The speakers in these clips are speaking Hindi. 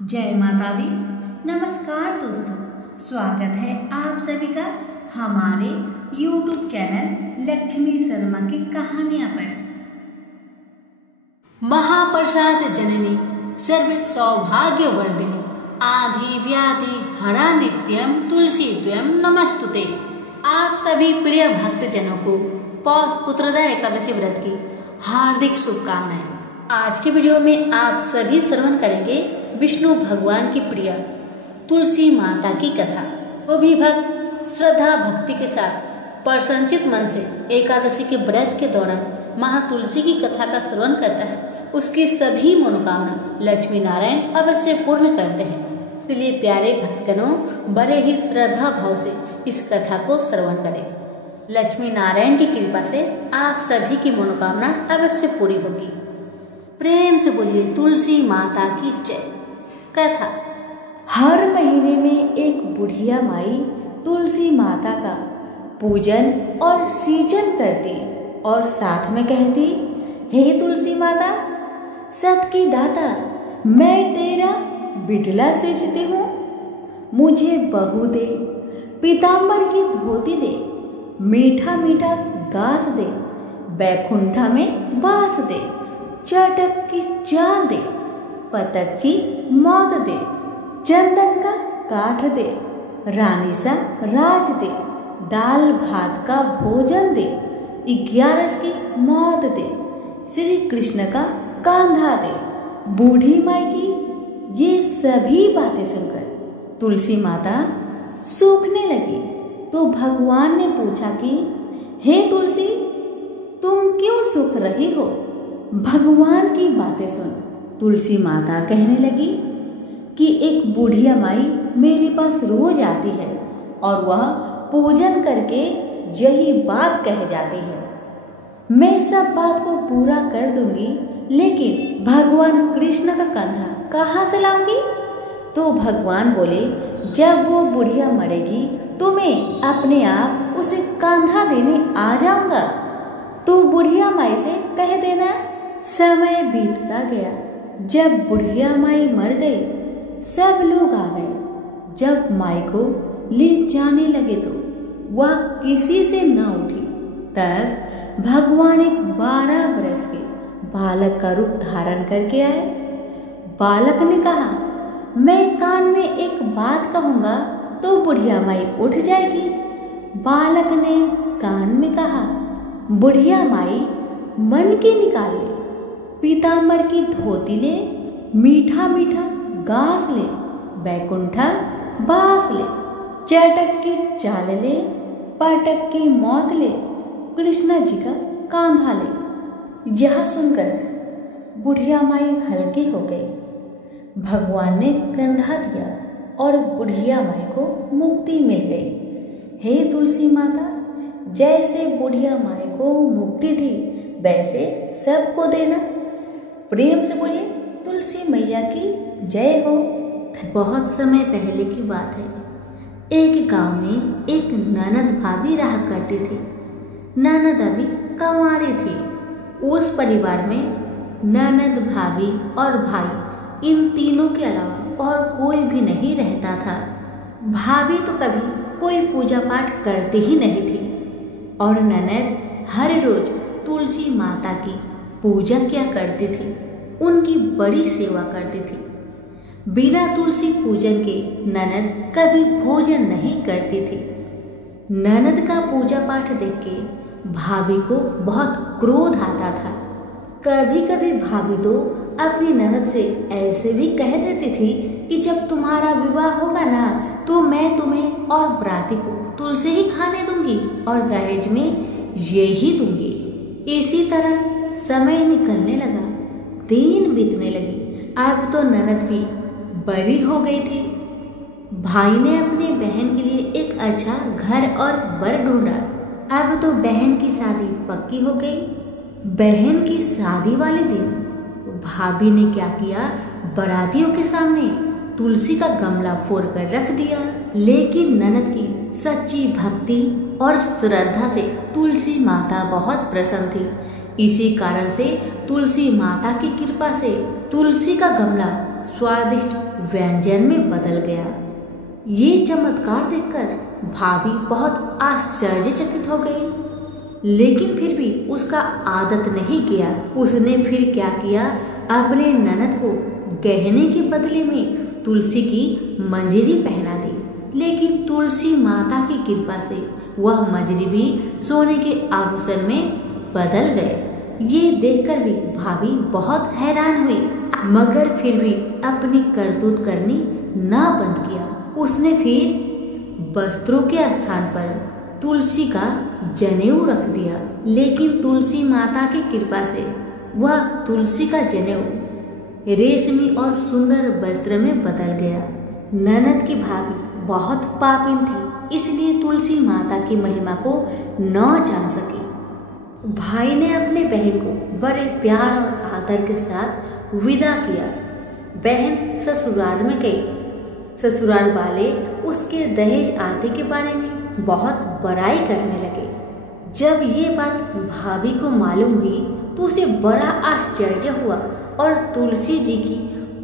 जय माता दी। नमस्कार दोस्तों, स्वागत है आप सभी का हमारे YouTube चैनल लक्ष्मी शर्मा की कहानियां पर। महाप्रसाद जननी सर्व सौभाग्य वर्धिनी आधि व्याधि हरा नित्यम तुलसी द्वयम नमस्तुते। आप सभी प्रिय भक्तजनों को पौष पुत्रदा एकादशी व्रत की हार्दिक शुभकामनाएं। आज के वीडियो में आप सभी श्रवण करेंगे विष्णु भगवान की प्रिय तुलसी माता की कथा। वो भी भक्त श्रद्धा भक्ति के साथ प्रसन्नचित मन से एकादशी के व्रत के दौरान मां तुलसी की कथा का श्रवण करता है, उसकी सभी मनोकामना लक्ष्मी नारायण अवश्य पूर्ण करते हैं। इसलिए प्यारे भक्तगणों, बड़े ही श्रद्धा भाव से इस कथा को श्रवण करें। लक्ष्मी नारायण की कृपा से आप सभी की मनोकामना अवश्य पूरी होगी। प्रेम से बोलिए तुलसी माता की जय। कथा। हर महीने में एक बुढ़िया माई तुलसी माता का पूजन और सींचन करती और साथ में कहती, हे तुलसी माता, सत की दाता, मैं तेरा बिटला सींचती हूँ, मुझे बहू दे, पीताम्बर की धोती दे, मीठा मीठा घास दे, बैकुंठा में बास दे, चटक की चाल दे, पतक की मौत दे, चंदन का काठ दे, रानी सा राज दे, दाल भात का भोजन दे, 11 की मौत दे, श्री कृष्ण का कांधा दे। बूढ़ी माई की ये सभी बातें सुनकर तुलसी माता सूखने लगी तो भगवान ने पूछा कि हे तुलसी, तुम क्यों सूख रही हो? भगवान की बातें सुन तुलसी माता कहने लगी कि एक बुढ़िया माई मेरे पास रोज आती है और वह पूजन करके यही बात कह जाती है। मैं सब बात को पूरा कर दूंगी, लेकिन भगवान कृष्ण का कंधा कहाँ से लाऊंगी? तो भगवान बोले, जब वो बुढ़िया मरेगी तो मैं अपने आप उसे कंधा देने आ जाऊंगा। तो बुढ़िया माई से कह देना। समय बीतता गया। जब बुढ़िया माई मर गई, सब लोग आ गए। जब माई को ले जाने लगे तो वह किसी से न उठी। तब भगवान एक 12 वर्ष के बालक का रूप धारण करके आए। बालक ने कहा, मैं कान में एक बात कहूंगा तो बुढ़िया माई उठ जाएगी। बालक ने कान में कहा, बुढ़िया माई मन की निकाल ले, पीताम्बर की धोती ले, मीठा मीठा घास ले, बैकुंठा बास ले, चटक की चाल ले, पटक की मौत ले, कृष्ण जी का कांधा ले। यह सुनकर बुढ़िया माई हल्की हो गई। भगवान ने कंधा दिया और बुढ़िया माई को मुक्ति मिल गई। हे तुलसी माता, जैसे बुढ़िया माई को मुक्ति दी वैसे सबको देना। प्रेम से बोलिए तुलसी मैया की जय हो। बहुत समय पहले की बात है। एक गांव में एक ननद भाभी रहा करती थी। ननद अभी कंवारी थी। उस परिवार में ननद, भाभी और भाई, इन तीनों के अलावा और कोई भी नहीं रहता था। भाभी तो कभी कोई पूजा पाठ करती ही नहीं थी और ननद हर रोज तुलसी माता की पूजा किया करती थी, उनकी बड़ी सेवा करती थी। बिना तुलसी पूजन के ननद कभी भोजन नहीं करती थी। ननद का पूजा पाठ देख के भाभी को बहुत क्रोध आता था। कभी कभी भाभी तो अपनी ननद से ऐसे भी कह देती थी कि जब तुम्हारा विवाह होगा ना तो मैं तुम्हें और बराती को तुलसी ही खाने दूंगी और दहेज में यही दूंगी। इसी तरह समय निकलने लगा, दिन बीतने लगी। अब तो ननद भी बड़ी हो गई थी। भाई ने अपनी बहन के लिए एक अच्छा घर और वर ढूंढा। अब तो बहन की शादी पक्की हो गई। बहन की शादी वाले दिन भाभी ने क्या किया, बारातियों के सामने तुलसी का गमला फोड़ कर रख दिया। लेकिन ननद की सच्ची भक्ति और श्रद्धा से तुलसी माता बहुत प्रसन्न थी। इसी कारण से तुलसी माता की कृपा से तुलसी का गमला स्वादिष्ट व्यंजन में बदल गया। ये चमत्कार देखकर भाभी बहुत आश्चर्यचकित हो गई, लेकिन फिर भी उसका आदत नहीं किया। उसने फिर क्या किया, अपने ननद को गहने के बदले में तुलसी की मंजरी पहना दी। लेकिन तुलसी माता की कृपा से वह मंजरी भी सोने के आभूषण में बदल गए। ये देखकर भी भाभी बहुत हैरान हुई, मगर फिर भी अपनी करतूत करनी ना बंद किया। उसने फिर वस्त्रों के स्थान पर तुलसी का जनेऊ रख दिया। लेकिन तुलसी माता की कृपा से वह तुलसी का जनेऊ रेशमी और सुंदर वस्त्र में बदल गया। ननद की भाभी बहुत पापिन थी, इसलिए तुलसी माता की महिमा को न जान सकी। भाई ने अपने बहन को बड़े प्यार और आदर के साथ विदा किया। बहन ससुराल में गई। ससुराल वाले उसके दहेज आदि के बारे में बहुत बड़ाई करने लगे। जब ये बात भाभी को मालूम हुई तो उसे बड़ा आश्चर्य हुआ और तुलसी जी की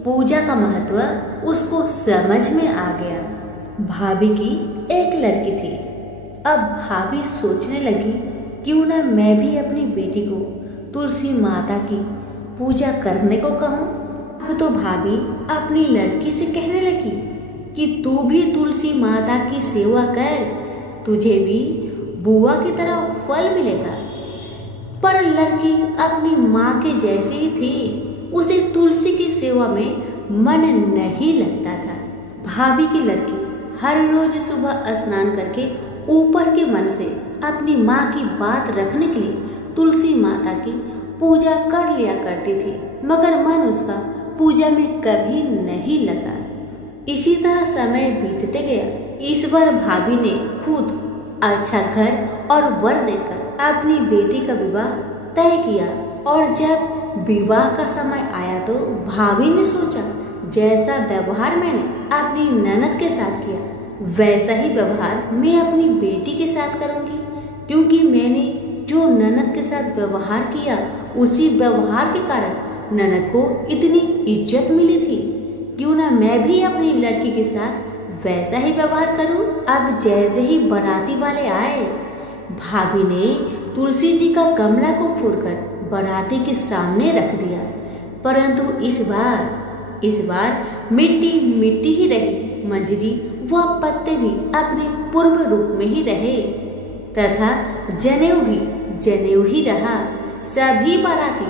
पूजा का महत्व उसको समझ में आ गया। भाभी की एक लड़की थी। अब भाभी सोचने लगी, क्यों ना मैं भी अपनी बेटी को तुलसी माता की पूजा करने को कहूँ। अब तो भाभी अपनी लड़की से कहने लगी कि तू भी तुलसी माता की सेवा कर, तुझे भी बुआ की तरह फल मिलेगा। पर लड़की अपनी माँ के जैसी ही थी, उसे तुलसी की सेवा में मन नहीं लगता था। भाभी की लड़की हर रोज सुबह स्नान करके ऊपर के मन से अपनी माँ की बात रखने के लिए तुलसी माता की पूजा कर लिया करती थी, मगर मन उसका पूजा में कभी नहीं लगा। इसी तरह समय बीतते गया। इस बार भाभी ने खुद अच्छा घर और वर देकर अपनी बेटी का विवाह तय किया। और जब विवाह का समय आया तो भाभी ने सोचा, जैसा व्यवहार मैंने अपनी ननद के साथ किया वैसा ही व्यवहार मैं अपनी बेटी के साथ करूंगी, क्योंकि मैंने जो ननद के साथ व्यवहार किया उसी व्यवहार के कारण ननद को इतनी इज्जत मिली थी। क्यों ना मैं भी अपनी लड़की के साथ वैसा ही व्यवहार करूं। अब जैसे ही बाराती वाले आए, भाभी ने तुलसी जी का गमला को फोड़कर बाराती के सामने रख दिया, परंतु इस बार मिट्टी मिट्टी ही रही। मंजरी व पत्ते भी अपने पूर्व रूप में ही रहे तथा जनेऊ ही रहा। सभी बाराती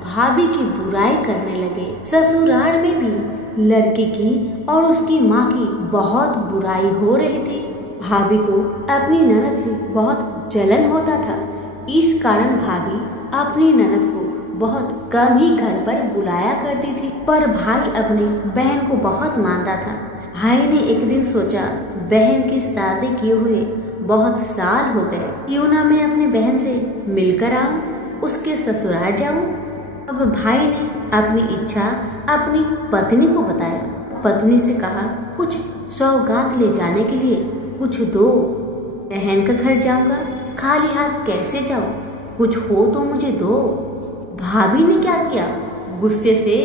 भाभी की बुराई करने लगे। ससुराल में भी लड़की की और उसकी माँ की बहुत बुराई हो रही थी। भाभी को अपनी ननद से बहुत जलन होता था। इस कारण भाभी अपनी ननद को बहुत कम ही घर पर बुलाया करती थी। पर भाई अपनी बहन को बहुत मानता था। भाई ने एक दिन सोचा, बहन की शादी किए हुए बहुत साल हो गए, क्यों ना मैं अपनी बहन से मिलकर आऊं, उसके ससुराल जाऊं। अब भाई ने अपनी इच्छा अपनी पत्नी को बताया। पत्नी से कहा, कुछ सौगात ले जाने के लिए कुछ दो। बहन का घर जाऊंगा, खाली हाथ कैसे जाऊं, कुछ हो तो मुझे दो। भाभी ने क्या किया, गुस्से से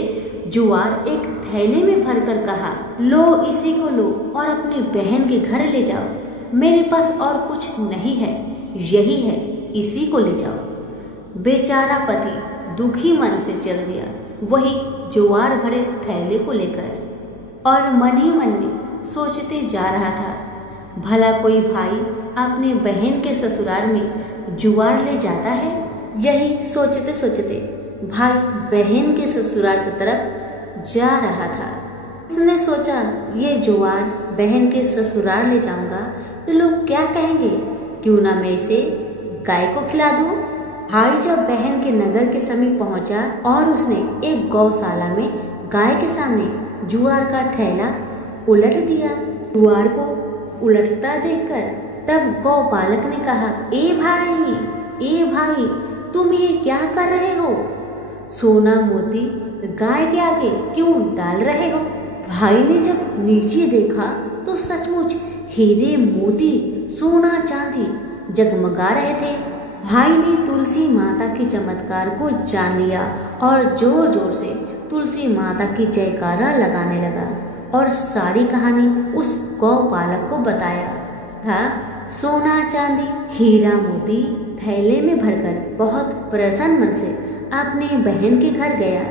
जुआर एक थैले में भरकर कहा, लो इसी को लो और अपनी बहन के घर ले जाओ। मेरे पास और कुछ नहीं है, यही है, इसी को ले जाओ। बेचारा पति दुखी मन से चल दिया, वही जुआर भरे थैले को लेकर, और मन ही मन में सोचते जा रहा था, भला कोई भाई अपने बहन के ससुराल में जुआर ले जाता है। यही सोचते सोचते भाई बहन के ससुराल की तरफ जा रहा था। उसने सोचा, ये जुआर बहन के ससुराल ले जाऊंगा तो लोग क्या कहेंगे, क्यों ना मैं इसे गाय को खिला दूं। भाई जब बहन के नगर के समीप पहुंचा और उसने एक गौशाला में गाय के सामने जुआर का थैला उलट दिया। जुआर को उलटता देखकर तब गौपालक ने कहा, ए भाई तुम ये क्या कर रहे हो, सोना मोती गाय के आगे क्यों डाल रहे हो। भाई ने जब नीचे देखा तो सचमुच हीरे मोती सोना चांदी जगमगा रहे थे। भाई ने तुलसी माता के चमत्कार को जान लिया और जोर जोर से तुलसी माता की जयकारा लगाने लगा और सारी कहानी उस गौपालक को बताया था। सोना चांदी हीरा मोती थैले में भरकर बहुत प्रसन्न मन से अपने बहन के घर गया।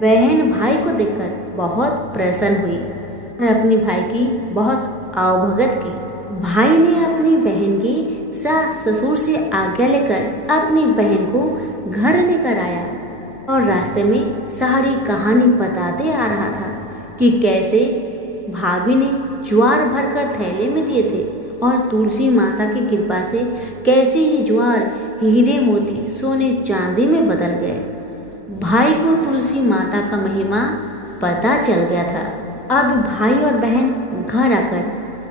बहन भाई को देखकर बहुत प्रसन्न हुई और अपने भाई की बहुत आवभगत की। भाई ने अपनी बहन के सास ससुर से आज्ञा लेकर अपनी बहन को घर लेकर आया और रास्ते में सारी कहानी बताते आ रहा था कि कैसे भाभी ने ज्वार भरकर थैले में दिए थे और तुलसी माता की कृपा से कैसे ये ज्वार हीरे मोती सोने चांदी में बदल गए। भाई को तुलसी माता का महिमा पता चल गया था। अब भाई और बहन घर आकर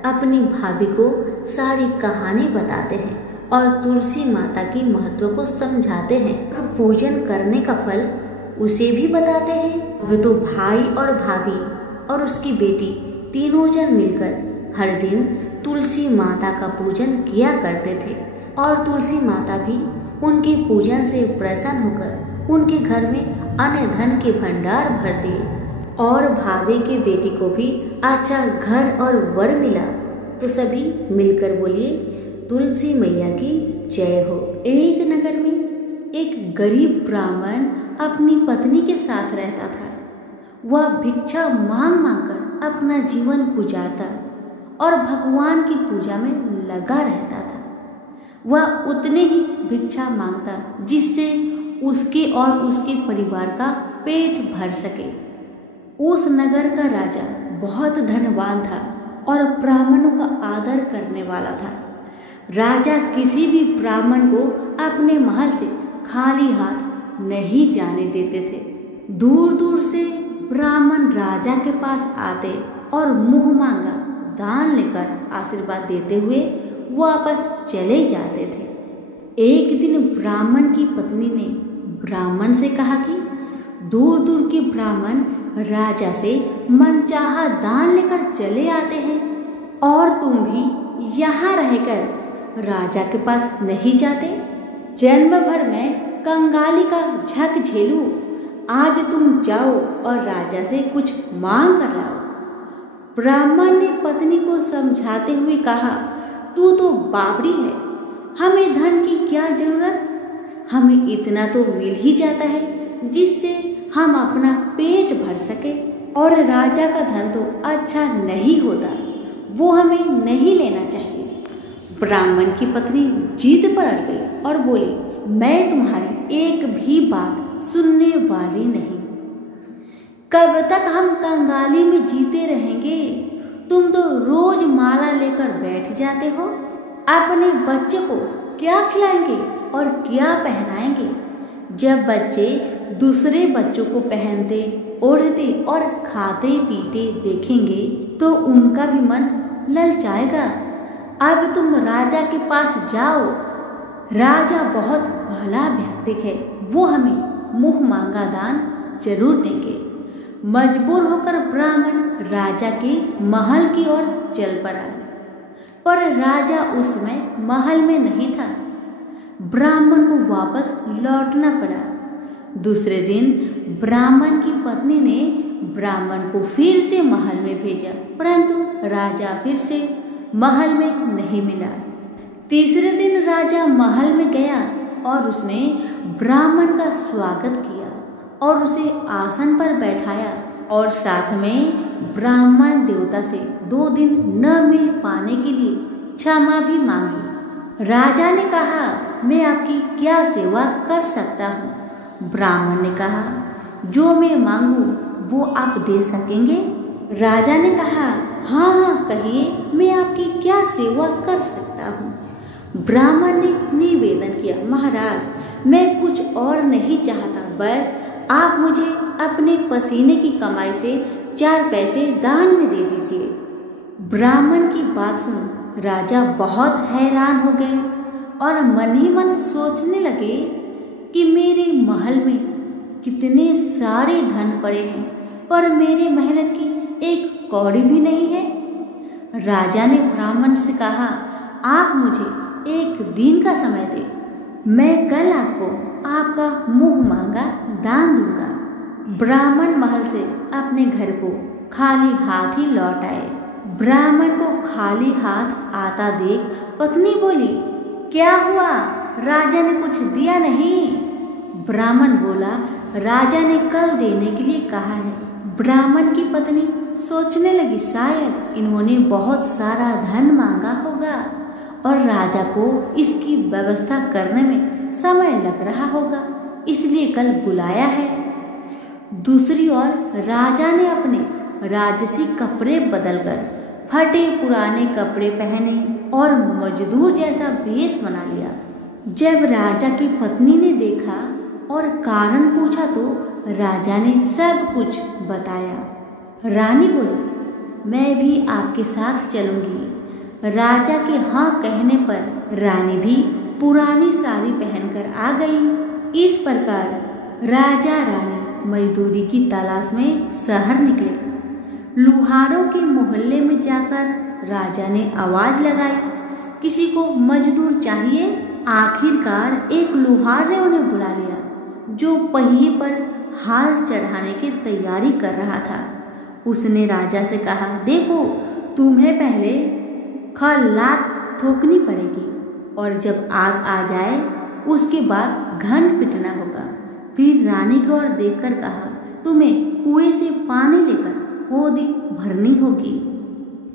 अपनी भाभी को सारी कहानी बताते हैं और तुलसी माता की महत्व को समझाते हैं और पूजन करने का फल उसे भी बताते हैं। वे तो भाई और भाभी और उसकी बेटी तीनों जन मिलकर हर दिन तुलसी माता का पूजन किया करते थे और तुलसी माता भी उनके पूजन से प्रसन्न होकर उनके घर में अन्न धन के भंडार भर दिए और भाभी की बेटी को भी अच्छा घर और वर मिला। तो सभी मिलकर बोलिए तुलसी मैया की जय हो। एक नगर में एक गरीब ब्राह्मण अपनी पत्नी के साथ रहता था। वह भिक्षा मांग मांग कर अपना जीवन गुजारता और भगवान की पूजा में लगा रहता था। वह उतने ही भिक्षा मांगता जिससे उसके और उसके परिवार का पेट भर सके। उस नगर का राजा बहुत धनवान था और ब्राह्मणों का आदर करने वाला था। राजा किसी भी ब्राह्मण को अपने महल से खाली हाथ नहीं जाने देते थे। दूर दूर से ब्राह्मण राजा के पास आते और मुंह मांगा दान लेकर आशीर्वाद देते हुए वापस चले जाते थे। एक दिन ब्राह्मण की पत्नी ने ब्राह्मण से कहा कि दूर दूर के ब्राह्मण राजा से मनचाहा दान लेकर चले आते हैं और तुम भी यहाँ रहकर राजा के पास नहीं जाते। जन्म भर में कंगाली का झक झेलूं, आज तुम जाओ और राजा से कुछ मांग कर लाओ। ब्राह्मण ने पत्नी को समझाते हुए कहा, तू तो बावड़ी है, हमें धन की क्या जरूरत, हमें इतना तो मिल ही जाता है जिससे हम अपना पेट भर सके और राजा का धन तो अच्छा नहीं होता, वो हमें नहीं लेना चाहिए। ब्राह्मण की पत्नी जिद पर अड़ गई और बोली, मैं तुम्हारी एक भी बात सुनने वाली नहीं। कब तक हम कंगाली में जीते रहेंगे? तुम तो रोज माला लेकर बैठ जाते हो। अपने बच्चे को क्या खिलाएंगे और क्या पहनाएंगे? जब बच्चे दूसरे बच्चों को पहनते, ओढ़ते और खाते पीते देखेंगे तो उनका भी मन ललचाएगा। अब तुम राजा के पास जाओ, राजा बहुत भला व्यक्ति है, वो हमें मुंह मांगा दान जरूर देंगे। मजबूर होकर ब्राह्मण राजा के महल की ओर चल पड़ा, पर राजा उस समय महल में नहीं था। ब्राह्मण को वापस लौटना पड़ा। दूसरे दिन ब्राह्मण की पत्नी ने ब्राह्मण को फिर से महल में भेजा, परंतु राजा फिर से महल में नहीं मिला। तीसरे दिन राजा महल में गया और उसने ब्राह्मण का स्वागत किया और उसे आसन पर बैठाया और साथ में ब्राह्मण देवता से 2 दिन न मिल पाने के लिए क्षमा भी मांगी। राजा ने कहा, मैं आपकी क्या सेवा कर सकता हूँ? ब्राह्मण ने कहा, जो मैं मांगू वो आप दे सकेंगे? राजा ने कहा, हाँ हाँ कहिए, मैं आपकी क्या सेवा कर सकता हूँ? ब्राह्मण ने निवेदन किया, महाराज मैं कुछ और नहीं चाहता, बस आप मुझे अपने पसीने की कमाई से 4 पैसे दान में दे दीजिए। ब्राह्मण की बात सुन राजा बहुत हैरान हो गए और मन ही मन सोचने लगे कि मेरे महल में कितने सारे धन पड़े हैं, पर मेरे मेहनत की एक कौड़ी भी नहीं है। राजा ने ब्राह्मण से कहा, आप मुझे 1 दिन का समय दे, मैं कल आपको आपका मुंह मांगा दान दूंगा। ब्राह्मण महल से अपने घर को खाली हाथ ही लौट आए। ब्राह्मण को खाली हाथ आता देख पत्नी बोली, क्या हुआ, राजा ने कुछ दिया नहीं? ब्राह्मण बोला, राजा ने कल देने के लिए कहा है। ब्राह्मण की पत्नी सोचने लगी, शायद इन्होंने बहुत सारा धन मांगा होगा और राजा को इसकी व्यवस्था करने में समय लग रहा होगा, इसलिए कल बुलाया है। दूसरी ओर राजा ने अपने राजसी कपड़े बदलकर फटे पुराने कपड़े पहने और मजदूर जैसा भेष बना लिया। जब राजा की पत्नी ने देखा और कारण पूछा तो राजा ने सब कुछ बताया। रानी बोली, मैं भी आपके साथ चलूंगी। राजा के हाँ कहने पर रानी भी पुरानी साड़ी पहनकर आ गई। इस प्रकार राजा रानी मजदूरी की तलाश में शहर निकले। लुहारों के मोहल्ले में जाकर राजा ने आवाज लगाई, किसी को मजदूर चाहिए? आखिरकार एक लुहार ने उन्हें बुला लिया, जो पहिए पर हाल चढ़ाने की तैयारी कर रहा था। उसने राजा से कहा, देखो, तुम्हें पहले खलात ठोकनी पड़ेगी और जब आग आ जाए उसके बाद घन पिटना होगा। फिर रानी की ओर देखकर कहा, तुम्हें कुएं से पानी लेकर होदी भरनी होगी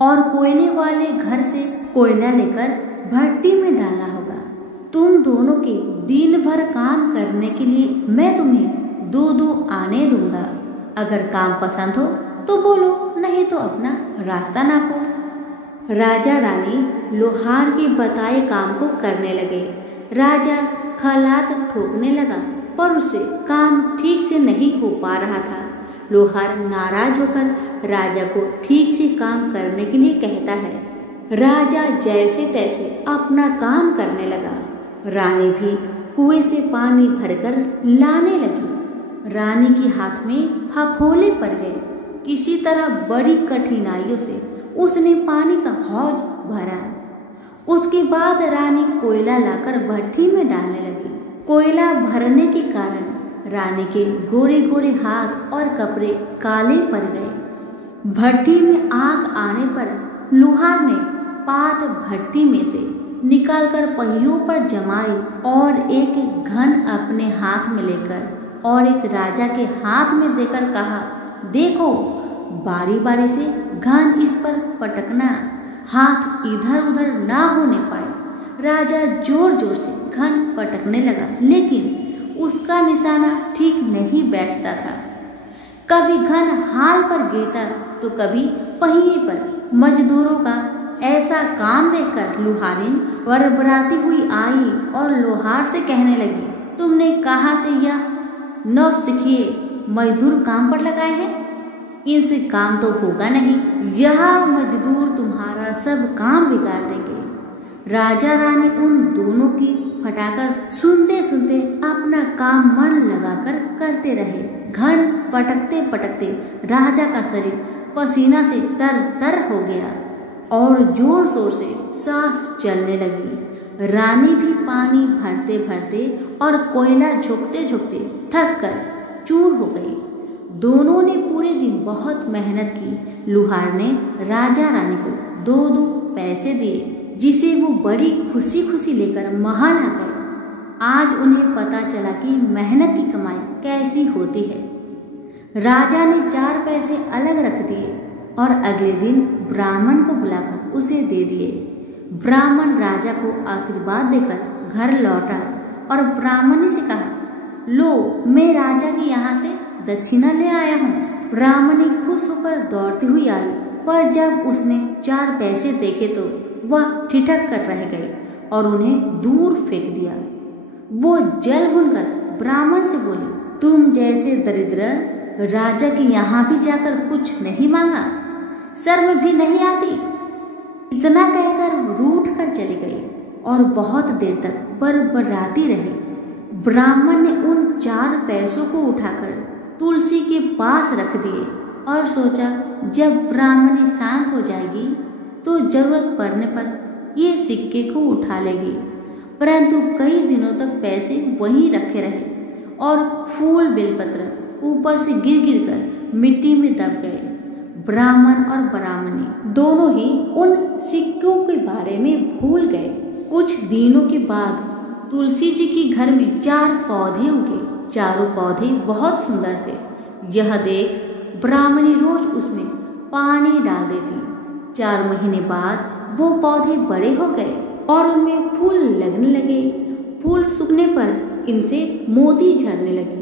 और कोयले वाले घर से कोयला लेकर भट्टी में डालना होगा। तुम दोनों के दिन भर काम करने के लिए मैं तुम्हें 2-2 आने दूंगा। अगर काम पसंद हो तो बोलो, नहीं तो अपना रास्ता नापो। राजा रानी लोहार के बताए काम को करने लगे। राजा खलात ठोकने लगा पर उससे काम ठीक से नहीं हो पा रहा था। लोहार नाराज होकर राजा को ठीक से काम करने के लिए कहता है। राजा जैसे तैसे अपना काम करने लगा। रानी भी कुएं से पानी भरकर लाने लगी। रानी के हाथ में फफोले पड़ गए। किसी तरह बड़ी कठिनाइयों से उसने पानी का हौज भरा। उसके बाद रानी कोयला लाकर भट्टी में डालने लगी। कोयला भरने के कारण रानी के गोरे गोरे हाथ और कपड़े काले पड़ गए। भट्टी में आग आने पर लुहार ने पात भट्टी में से निकालकर पहियों पर जमाई और एक घन अपने हाथ में लेकर और एक राजा के हाथ में देकर कहा, देखो, बारी बारी से घन इस पर पटकना, हाथ इधर उधर ना होने पाए। राजा जोर जोर से घन पटकने लगा, लेकिन उसका निशाना ठीक नहीं बैठता था। कभी घन हाल पर गिरता तो कभी पहिए पर। मजदूरों का ऐसा काम देखकर लुहारिन बरबराती हुई आई और लोहार से कहने लगी, तुमने कहाँ से यह नौसिखिए मजदूर काम पर लगाए हैं? इनसे काम तो होगा नहीं। यहाँ मजदूर तुम्हारा सब काम बिगाड़ देंगे। राजा रानी उन दोनों की फटाकर सुनते सुनते अपना काम मन लगाकर करते रहे। घन पटकते पटकते राजा का शरीर पसीना से तर तर हो गया और जोर जोर से सांस चलने लगी। रानी भी पानी भरते भरते और कोयला झोंकते झोंकते थक कर चूर हो गई। दोनों ने पूरे दिन बहुत मेहनत की। लुहार ने राजा रानी को 2-2 पैसे दिए, जिसे वो बड़ी खुशी खुशी लेकर महल आ गए। आज उन्हें पता चला कि मेहनत की कमाई कैसी होती है। राजा ने 4 पैसे अलग रख दिए और अगले दिन ब्राह्मण को बुलाकर उसे दे दिए। ब्राह्मण राजा को आशीर्वाद देकर घर लौटा और ब्राह्मणी से कहा, लो, मैं राजा के यहाँ से दक्षिणा ले आया हूँ। ब्राह्मणी खुश होकर दौड़ती हुई आई, पर जब उसने 4 पैसे देखे तो वह ठिठक कर रह गई और उन्हें दूर फेंक दिया। वो जल भूनकर ब्राह्मण से बोली, तुम जैसे दरिद्र राजा के यहाँ भी जाकर कुछ नहीं मांगा, शर्म भी नहीं आती? इतना कहकर रूठ कर चली गई और बहुत देर तक बरबराती रही। ब्राह्मण ने उन 4 पैसों को उठाकर तुलसी के पास रख दिए और सोचा, जब ब्राह्मणी शांत हो जाएगी तो जरूरत पड़ने पर ये सिक्के को उठा लेगी। परंतु कई दिनों तक पैसे वहीं रखे रहे और फूल बेलपत्र ऊपर से गिर गिर कर मिट्टी में दब गए। ब्राह्मण और ब्राह्मणी दोनों ही उन सिक्कों के बारे में भूल गए। कुछ दिनों के बाद तुलसी जी के घर में 4 पौधे उगे। चारों पौधे बहुत सुंदर थे। यह देख ब्राह्मणी रोज उसमें पानी डाल देती। 4 महीने बाद वो पौधे बड़े हो गए और उनमें फूल लगने लगे। फूल सूखने पर इनसे मोती झरने लगी।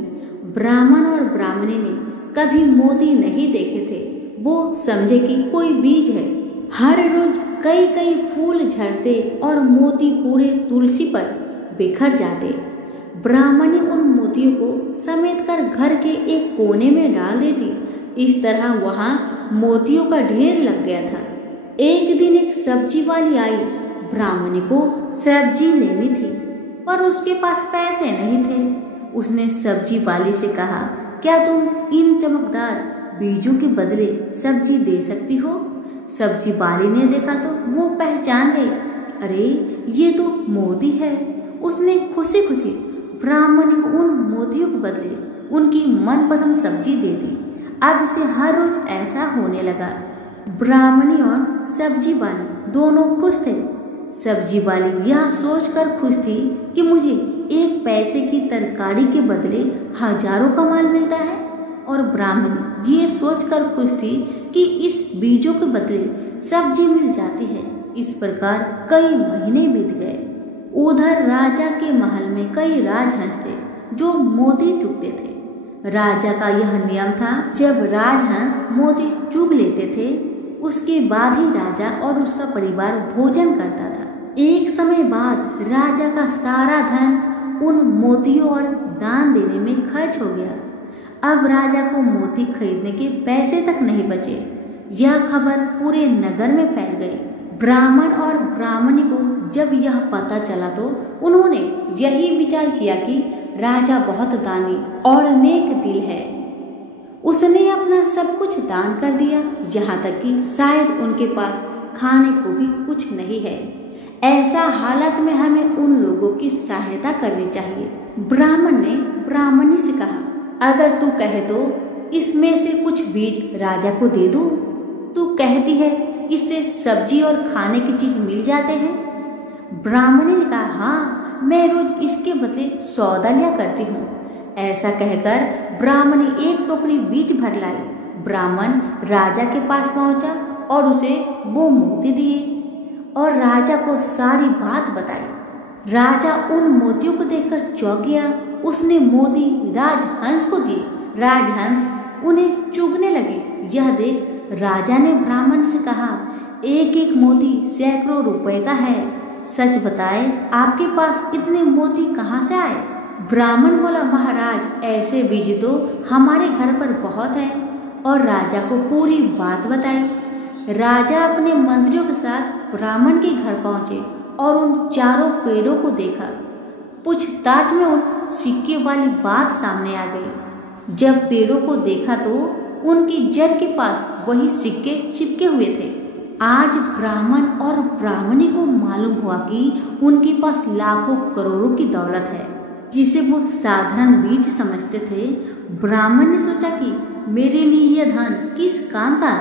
ब्राह्मण और ब्राह्मणी ने कभी मोती नहीं देखे थे। वो समझे कि कोई बीज है। हर रोज कई कई फूल झड़ते और मोती पूरे तुलसी पर बिखर जाते। ब्राह्मणी उन मोतियों को समेट कर घर के एक कोने में डाल देती। इस तरह वहां मोतियों का ढेर लग गया था। एक दिन एक सब्जी वाली आई। ब्राह्मणी को सब्जी लेनी थी पर उसके पास पैसे नहीं थे। उसने सब्जी वाली से कहा, क्या तुम इन चमकदार बीजों के बदले सब्जी दे सकती हो? सब्जी वाली ने देखा तो वो पहचान गई। अरे ये तो मोती है। उसने खुशी खुशी ब्राह्मणी को उन मोतियों के बदले उनकी मनपसंद सब्जी दे दी। अब से हर रोज ऐसा होने लगा। ब्राह्मणी और सब्जी वाली दोनों खुश थे। सब्जी वाली यह सोचकर खुश थी कि मुझे 1 पैसे की तरकारी के बदले हजारों का माल मिलता है, और ब्राह्मणी ये सोचकर खुश थी कि इस बीजों के बदले सब्जी मिल जाती है। इस प्रकार कई महीने बीत गए। उधर राजा के महल में कई राजहंस थे जो मोती चुगते थे। राजा का यह नियम था, जब राजहंस मोती चुग लेते थे उसके बाद ही राजा और उसका परिवार भोजन करता था। एक समय बाद राजा का सारा धन उन मोतियों और दान देने में खर्च हो गया। अब राजा को मोती खरीदने के पैसे तक नहीं बचे। यह खबर पूरे नगर में फैल गई। ब्राह्मण और ब्राह्मणी को जब यह पता चला तो उन्होंने यही विचार किया कि राजा बहुत दानी और नेक दिल है। उसने अपना सब कुछ दान कर दिया, यहाँ तक कि शायद उनके पास खाने को भी कुछ नहीं है। ऐसा हालत में हमें उन लोगों की सहायता करनी चाहिए। ब्राह्मण ने ब्राह्मणी से कहा, अगर तू कहे तो इसमें से कुछ बीज राजा को दे दूं। तू कहती है इससे सब्जी और खाने की चीज मिल जाते हैं। ब्राह्मणी ने कहा, हाँ, मैं रोज इसके बदले सौदा लिया करती हूँ। ऐसा कहकर ब्राह्मणी 1 टोकरी बीज भर लाई। ब्राह्मण राजा के पास पहुंचा और उसे वो मोती दिए और राजा को सारी बात बताई। राजा उन मोतियों को देखकर चौंक गया। उसने मोती राजहंस को दिए। राजहंस उन्हें चुगने लगे। यह देख राजा ने ब्राह्मण से कहा, एक एक मोती सैकड़ों रुपए का है। सच बताए आपके पास इतने मोती कहाँ से आए? ब्राह्मण बोला, महाराज, ऐसे बीज तो हमारे घर पर बहुत है। और राजा को पूरी बात बताई। राजा अपने मंत्रियों के साथ ब्राह्मण के घर पहुंचे और उन चारों पेड़ों को देखा। पूछताछ में उन सिक्के वाली बात सामने आ गई। जब पेड़ों को देखा तो उनकी जड़ के पास वही सिक्के चिपके हुए थे। आज ब्राह्मण और ब्राह्मणी को मालूम हुआ कि उनके पास लाखों करोड़ों की दौलत है, जिसे वो साधारण बीज समझते थे। ब्राह्मण ने सोचा कि मेरे लिए यह धन किस काम का?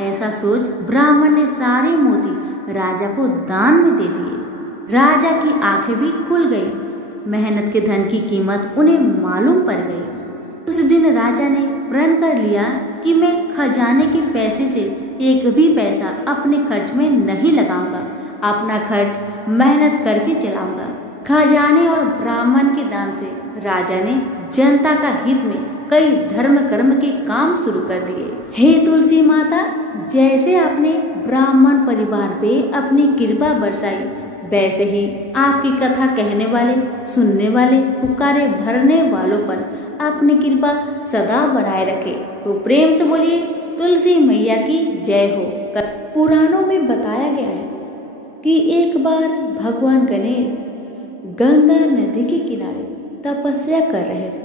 ऐसा सोच ब्राह्मण ने सारे मोती राजा को दान में दे दिए। राजा की आंखें भी खुल गई। मेहनत के धन की कीमत उन्हें मालूम पड़ गई। उस दिन राजा ने प्रण कर लिया कि मैं खजाने के पैसे से एक भी पैसा अपने खर्च में नहीं लगाऊंगा। अपना खर्च मेहनत करके चलाऊंगा। खजाने और ब्राह्मण के दान से राजा ने जनता का हित में कई धर्म कर्म के काम शुरू कर दिए। हे तुलसी माता, जैसे आपने ब्राह्मण परिवार पे अपनी कृपा बरसाई, वैसे ही आपकी कथा कहने वाले, सुनने वाले, पुकारे भरने वालों पर अपनी कृपा सदा बनाए रखे। तो प्रेम से बोलिए तुलसी मैया की जय हो। पुराणों में बताया गया है कि एक बार भगवान गणेश गंगा नदी के किनारे तपस्या कर रहे थे।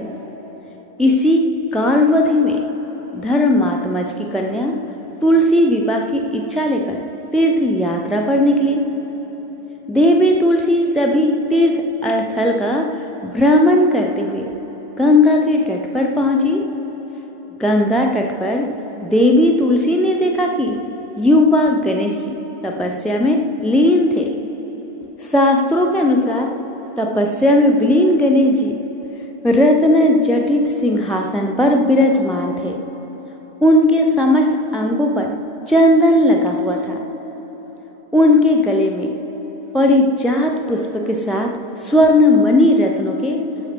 इसी कालावधि में धर्मात्मज की कन्या तुलसी विवाह की इच्छा लेकर तीर्थ यात्रा पर निकली। देवी तुलसी सभी तीर्थ स्थल का भ्रमण करते हुए गंगा के तट पर पहुंची। गंगा तट पर देवी तुलसी ने देखा कि युवा गणेश जी तपस्या में लीन थे। शास्त्रों के अनुसार तपस्या में विलीन गणेश जी रत्न जटित सिंहासन पर विराजमान थे। उनके समस्त अंगों पर चंदन लगा हुआ था। उनके गले में परिजात पुष्प के साथ स्वर्ण मणि रत्नों के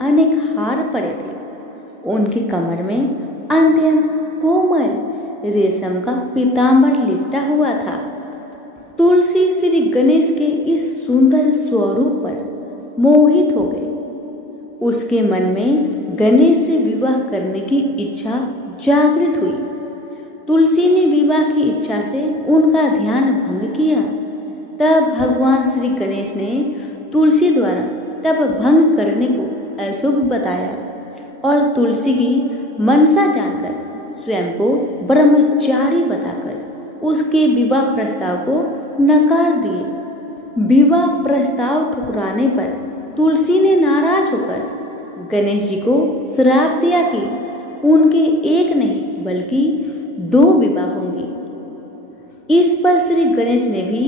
अनेक हार पड़े थे। उनकी कमर में अत्यंत कोमल रेशम का पीतांबर लिपटा हुआ था। तुलसी श्री गणेश के इस सुंदर स्वरूप पर मोहित हो गई। उसके मन में गणेश से विवाह करने की इच्छा जागृत हुई। तुलसी ने विवाह की इच्छा से उनका ध्यान भंग किया। तब भगवान श्री गणेश ने तुलसी द्वारा तप भंग करने को अशुभ बताया और तुलसी की मनसा जानकर स्वयं को ब्रह्मचारी बताकर उसके विवाह प्रस्ताव को नकार दिए। विवाह प्रस्ताव ठुकराने पर तुलसी ने नाराज होकर गणेश जी को श्राप दिया कि उनके एक नहीं बल्कि 2 विवाह होंगे। इस पर श्री गणेश ने भी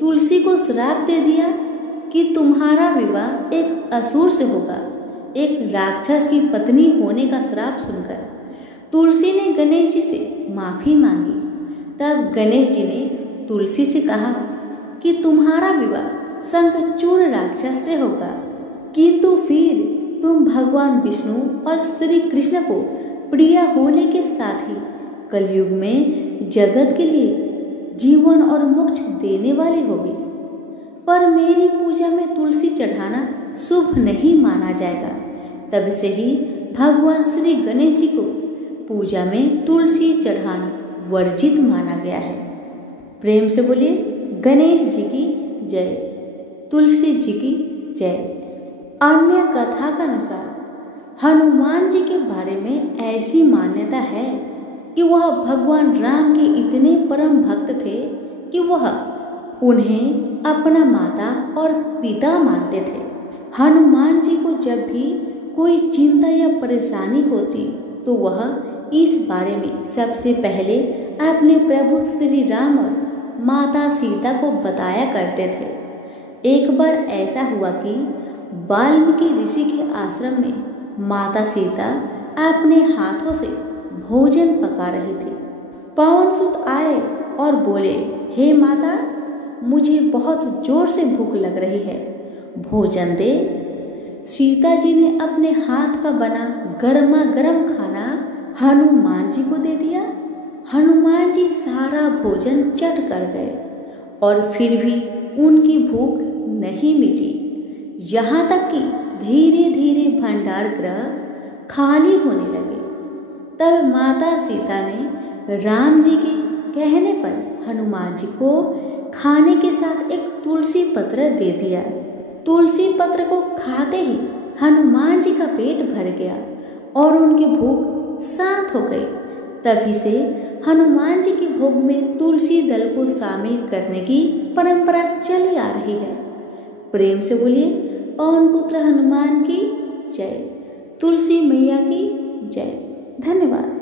तुलसी को श्राप दे दिया कि तुम्हारा विवाह एक असुर से होगा। एक राक्षस की पत्नी होने का श्राप सुनकर तुलसी ने गणेश जी से माफी मांगी। तब गणेश जी ने तुलसी से कहा कि तुम्हारा विवाह शंखचूड़ राक्षस से होगा, किंतु फिर तुम भगवान विष्णु और श्री कृष्ण को प्रिय होने के साथ ही कलयुग में जगत के लिए जीवन और मोक्ष देने वाली होगी। पर मेरी पूजा में तुलसी चढ़ाना शुभ नहीं माना जाएगा। तब से ही भगवान श्री गणेश जी को पूजा में तुलसी चढ़ाना वर्जित माना गया है। प्रेम से बोलिए गणेश जी की जय, तुलसी जी की जय। अन्य कथा के अनुसार हनुमान जी के बारे में ऐसी मान्यता है कि वह भगवान राम के इतने परम भक्त थे कि वह उन्हें अपना माता और पिता मानते थे। हनुमान जी को जब भी कोई चिंता या परेशानी होती तो वह इस बारे में सबसे पहले अपने प्रभु श्री राम और माता सीता को बताया करते थे। एक बार ऐसा हुआ कि वाल्मीकि ऋषि के आश्रम में माता सीता अपने हाथों से भोजन पका रही थी। पवन सुत आए और बोले, हे माता, मुझे बहुत जोर से भूख लग रही है, भोजन दे। सीता जी ने अपने हाथ का बना गर्मा गर्म खाना हनुमान जी को दे दिया। हनुमान जी सारा भोजन चट कर गए और फिर भी उनकी भूख नहीं मिटी। यहाँ तक कि धीरे धीरे भंडार गृह खाली होने लगे। तब माता सीता ने राम जी के कहने पर हनुमान जी को खाने के साथ एक तुलसी पत्र दे दिया। तुलसी पत्र को खाते ही हनुमान जी का पेट भर गया और उनकी भूख शांत हो गई। तभी से हनुमान जी की भोग में तुलसी दल को शामिल करने की परंपरा चली आ रही है। प्रेम से बोलिए पवन पुत्र हनुमान की जय, तुलसी मैया की जय। धन्यवाद।